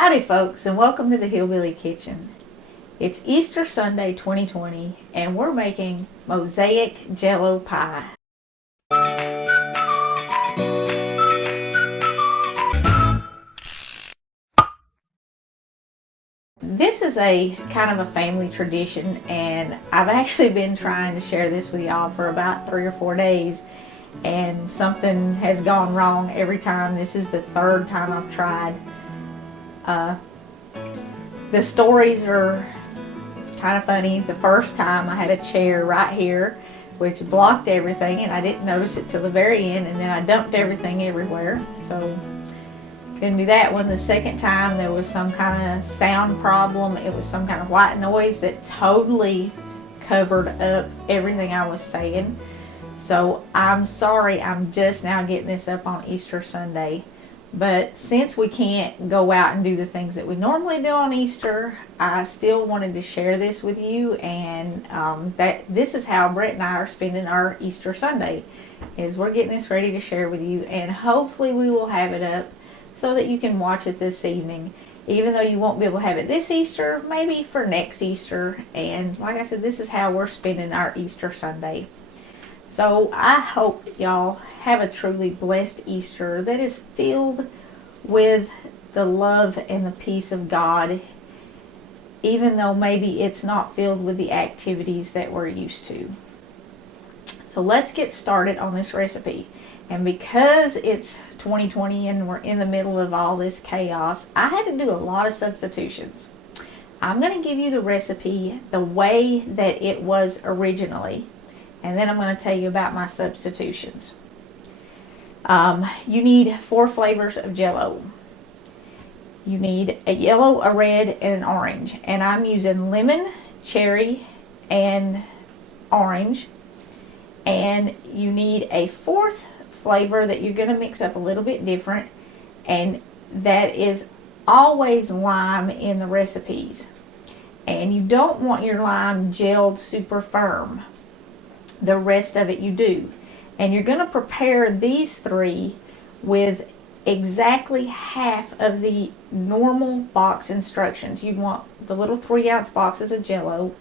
Howdy folks, and welcome to the Hillbilly Kitchen. It's Easter Sunday 2020 and we're making Mosaic Jello pie. This is a kind of a family tradition, and I've actually been trying to share this with y'all for about 3 or 4 days, and something has gone wrong every time. This is the third time I've tried. The stories are kind of funny. The first time I had a chair right here which blocked everything, and I didn't notice it till the very end, and then I dumped everything everywhere, so couldn't do that one. The second time there was some kind of sound problem. It was some kind of white noise that totally covered up everything I was saying. So I'm sorry, I'm just now getting this up on Easter Sunday. But since we can't go out and do the things that we normally do on Easter, I still wanted to share this with you, and that this is how Brett and I are spending our Easter Sunday, is we're getting this ready to share with you, and hopefully we will have it up so that you can watch it this evening. Even though you won't be able to have it this Easter, maybe for next Easter. And like I said, this is how we're spending our Easter Sunday. So I hope y'all have a truly blessed Easter that is filled with the love and the peace of God, even though maybe it's not filled with the activities that we're used to. So let's get started on this recipe. And because it's 2020 and we're in the middle of all this chaos, I had to do a lot of substitutions. I'm going to give you the recipe the way that it was originally, and then I'm going to tell you about my substitutions. You need 4 flavors of Jell-O. You need a yellow, a red, and an orange. And I'm using lemon, cherry, and orange. And you need a 4th flavor that you're going to mix up a little bit different. And that is always lime in the recipes. And you don't want your lime gelled super firm. The rest of it you do. And you're going to prepare these 3 with exactly half of the normal box instructions. You want the little 3-ounce boxes of Jell-O,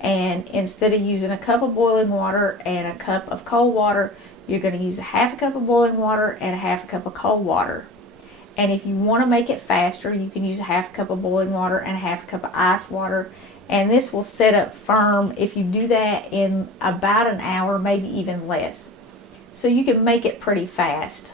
and instead of using a cup of boiling water and a cup of cold water, you're going to use a half a cup of boiling water and a half a cup of cold water. And if you want to make it faster, you can use a half a cup of boiling water and a half a cup of ice water. And this will set up firm if you do that in about an hour, maybe even less. So you can make it pretty fast.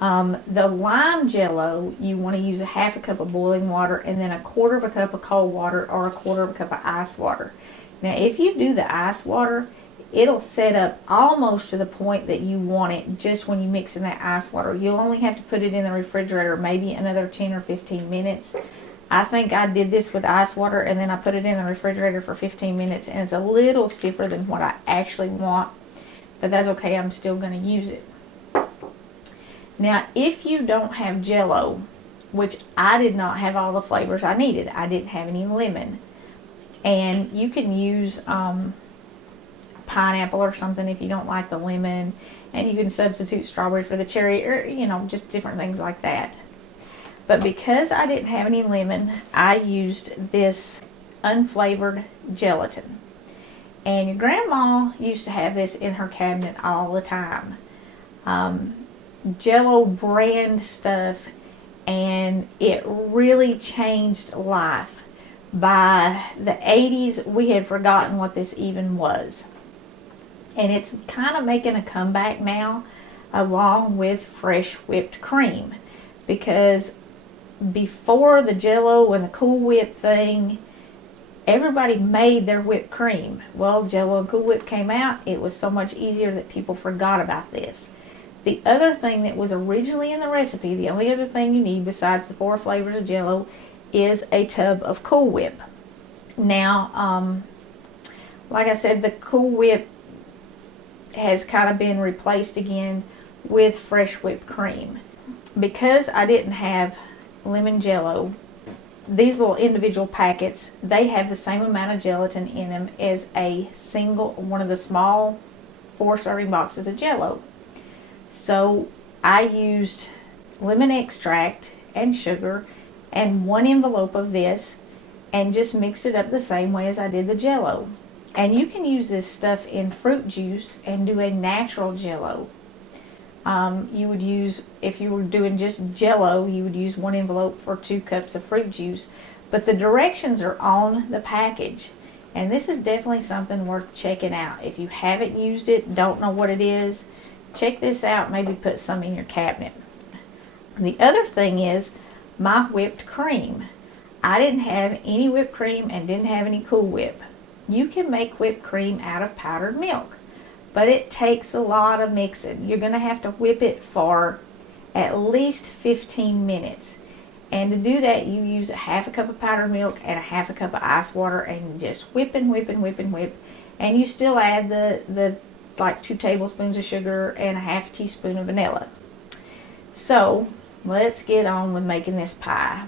The lime Jell-O, you want to use a half a cup of boiling water and then a 1/4 of a cup of cold water or a 1/4 of a cup of ice water. Now if you do the ice water, it'll set up almost to the point that you want it just when you mix in that ice water. You'll only have to put it in the refrigerator maybe another 10 or 15 minutes. I think I did this with ice water and then I put it in the refrigerator for 15 minutes, and it's a little stiffer than what I actually want, but that's okay, I'm still going to use it. Now if you don't have Jell-O, which I did not have all the flavors I needed, I didn't have any lemon, and you can use pineapple or something if you don't like the lemon, and you can substitute strawberry for the cherry, or just different things like that. But because I didn't have any lemon, I used this unflavored gelatin. And your grandma used to have this in her cabinet all the time. Jell-O brand stuff, and it really changed life. By the 80s, we had forgotten what this even was. And it's kind of making a comeback now, along with fresh whipped cream. Because before the Jell-O and the Cool Whip thing, everybody made their whipped cream. Well, Jello and Cool Whip came out. It was so much easier that people forgot about this. The other thing that was originally in the recipe, the only other thing you need besides the 4 flavors of Jell-O, is a tub of Cool Whip. Now, like I said, the Cool Whip has kind of been replaced again with fresh whipped cream. Because I didn't have lemon Jell-O, these little individual packets, they have the same amount of gelatin in them as a single, one of the small 4 serving boxes of Jell-O. So I used lemon extract and sugar and 1 envelope of this, and just mixed it up the same way as I did the Jell-O. And you can use this stuff in fruit juice and do a natural Jell-O. You would use, if you were doing just Jell-O, you would use 1 envelope for 2 cups of fruit juice. But the directions are on the package. And this is definitely something worth checking out. If you haven't used it, don't know what it is, check this out, maybe put some in your cabinet. The other thing is my whipped cream. I didn't have any whipped cream and didn't have any Cool Whip. You can make whipped cream out of powdered milk, but it takes a lot of mixing. You're going to have to whip it for at least 15 minutes. And to do that, you use a 1/2 cup of powdered milk and a 1/2 cup of ice water, and just whip and whip and whip and whip. And you still add the like 2 tablespoons of sugar and a 1/2 teaspoon of vanilla. So let's get on with making this pie.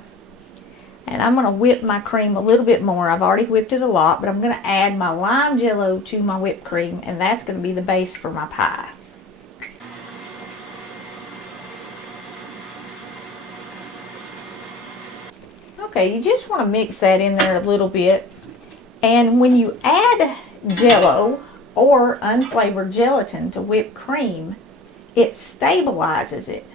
And I'm going to whip my cream a little bit more. I've already whipped it a lot, but I'm going to add my lime Jell-O to my whipped cream, and that's going to be the base for my pie. Okay, you just want to mix that in there a little bit. And when you add Jell-O or unflavored gelatin to whipped cream, it stabilizes it.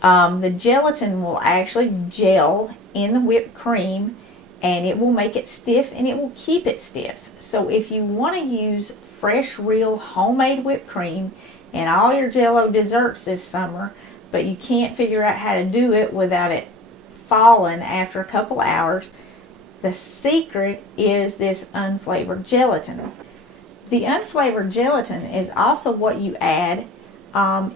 The gelatin will actually gel in the whipped cream, and it will make it stiff, and it will keep it stiff. So if you want to use fresh, real, homemade whipped cream in all your Jell-O desserts this summer, but you can't figure out how to do it without it falling after a couple hours, the secret is this unflavored gelatin. The unflavored gelatin is also what you add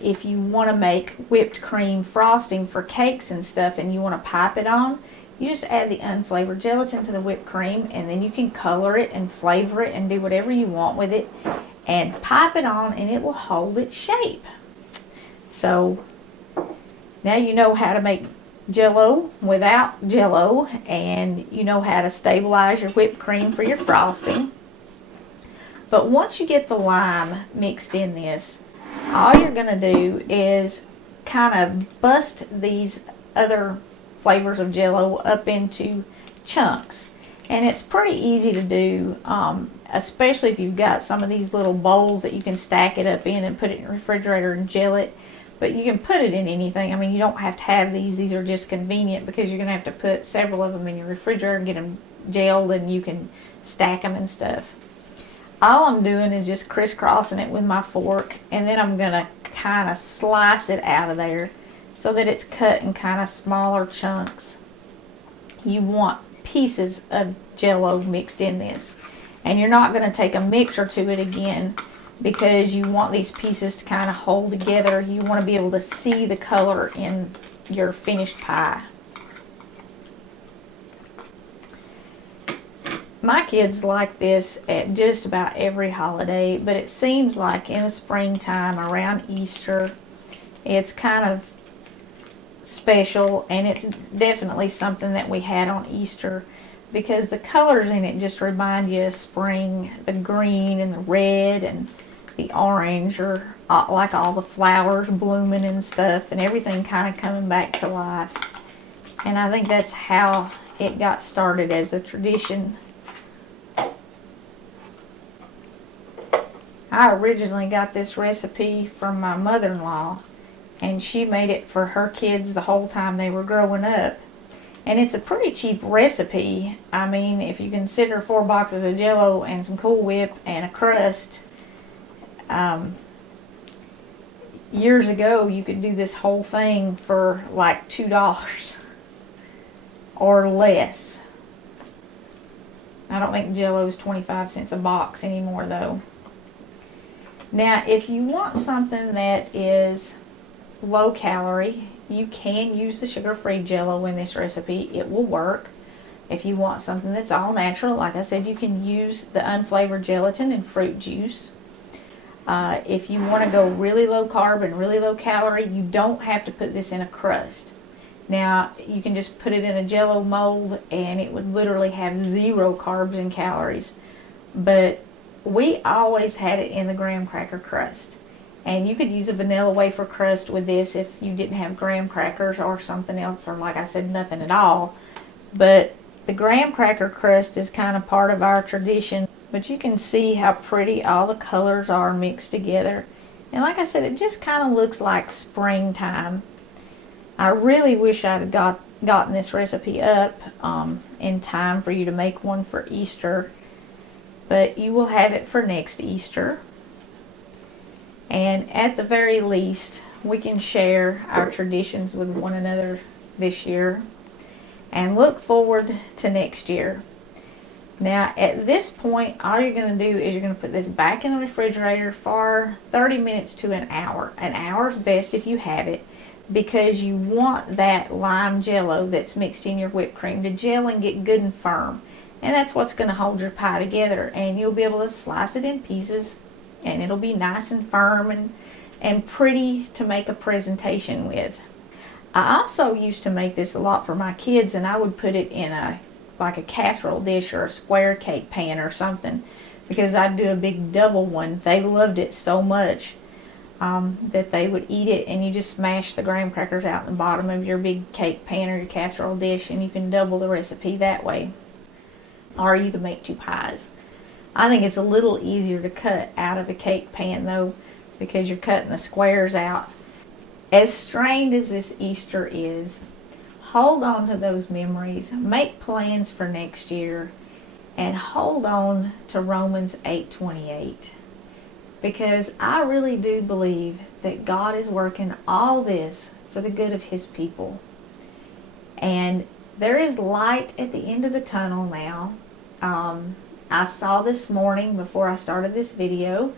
if you want to make whipped cream frosting for cakes and stuff, and you want to pipe it on. You just add the unflavored gelatin to the whipped cream, and then you can color it and flavor it and do whatever you want with it and pipe it on, and it will hold its shape. So now you know how to make Jell-O without Jell-O, and you know how to stabilize your whipped cream for your frosting. But once you get the lime mixed in this, all you're going to do is kind of bust these other flavors of Jell-O up into chunks. And it's pretty easy to do, especially if you've got some of these little bowls that you can stack it up in and put it in the refrigerator and gel it. But you can put it in anything. I mean, you don't have to have these. These are just convenient because you're going to have to put several of them in your refrigerator and get them gelled, and you can stack them and stuff. All I'm doing is just crisscrossing it with my fork, and then I'm going to kind of slice it out of there so that it's cut in kind of smaller chunks. You want pieces of Jell-O mixed in this, and you're not going to take a mixer to it again, because you want these pieces to kind of hold together. You want to be able to see the color in your finished pie. My kids like this at just about every holiday, but it seems like in the springtime around Easter, it's kind of special, and it's definitely something that we had on Easter, because the colors in it just remind you of spring. The green and the red and the orange are like all the flowers blooming and stuff, and everything kind of coming back to life. And I think that's how it got started as a tradition. I originally got this recipe from my mother-in-law, and she made it for her kids the whole time they were growing up. And it's a pretty cheap recipe. I mean, if you consider 4 boxes of Jell-O and some Cool Whip and a crust, years ago you could do this whole thing for like $2 or less. I don't think Jell-O is 25 cents a box anymore though. Now, if you want something that is low calorie, you can use the sugar-free Jell-O in this recipe. It will work. If you want something that's all natural, like I said, you can use the unflavored gelatin and fruit juice. If you want to go really low carb and really low calorie, you don't have to put this in a crust. Now, you can just put it in a Jell-O mold, and it would literally have 0 carbs and calories. But we always had it in the graham cracker crust. And you could use a vanilla wafer crust with this if you didn't have graham crackers or something else, or like I said, nothing at all. But the graham cracker crust is kind of part of our tradition. But you can see how pretty all the colors are mixed together. And like I said, it just kind of looks like springtime. I really wish I'd have gotten this recipe up in time for you to make one for Easter. But you will have it for next Easter. And at the very least, we can share our traditions with one another this year and look forward to next year. Now, at this point, all you're going to do is you're going to put this back in the refrigerator for 30 minutes to an hour. An hour is best if you have it, because you want that lime Jello that's mixed in your whipped cream to gel and get good and firm. And that's what's going to hold your pie together. And you'll be able to slice it in pieces, and it'll be nice and firm and pretty to make a presentation with. I also used to make this a lot for my kids, and I would put it in like a casserole dish or a square cake pan or something, because I'd do a big double one. They loved it so much that they would eat it, and you just smash the graham crackers out in the bottom of your big cake pan or your casserole dish, and you can double the recipe that way. Or you can make two pies. I think it's a little easier to cut out of a cake pan though, because you're cutting the squares out. As strained as this Easter is, hold on to those memories, make plans for next year, and hold on to Romans 8:28. Because I really do believe that God is working all this for the good of His people. And there is light at the end of the tunnel now. I saw this morning before I started this video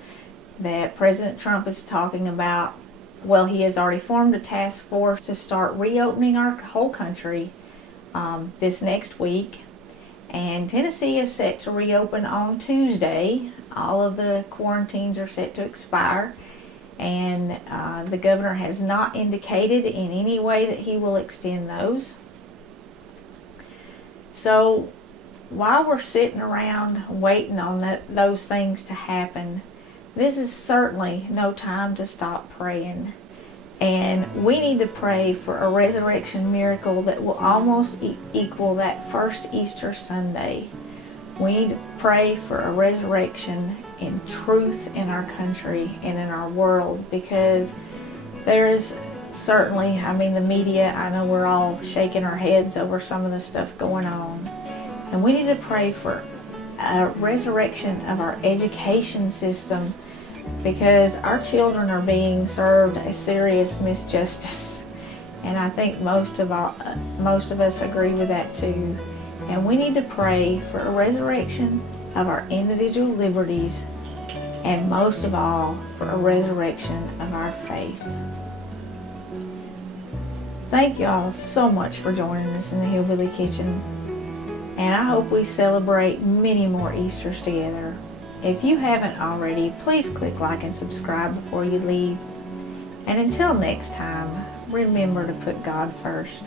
that President Trump is talking about, well, he has already formed a task force to start reopening our whole country this next week. And Tennessee is set to reopen on Tuesday. All of the quarantines are set to expire. And the governor has not indicated in any way that he will extend those. So while we're sitting around waiting on those things to happen, this is certainly no time to stop praying. And we need to pray for a resurrection miracle that will almost equal that first Easter Sunday. We need to pray for a resurrection in truth in our country and in our world, because there is certainly, the media, I know we're all shaking our heads over some of the stuff going on. And we need to pray for a resurrection of our education system, because our children are being served a serious misjustice. And I think most of us agree with that too. And we need to pray for a resurrection of our individual liberties, and most of all, for a resurrection of our faith. Thank you all so much for joining us in the Hillbilly Kitchen. And I hope we celebrate many more Easters together. If you haven't already, please click like and subscribe before you leave. And until next time, remember to put God first.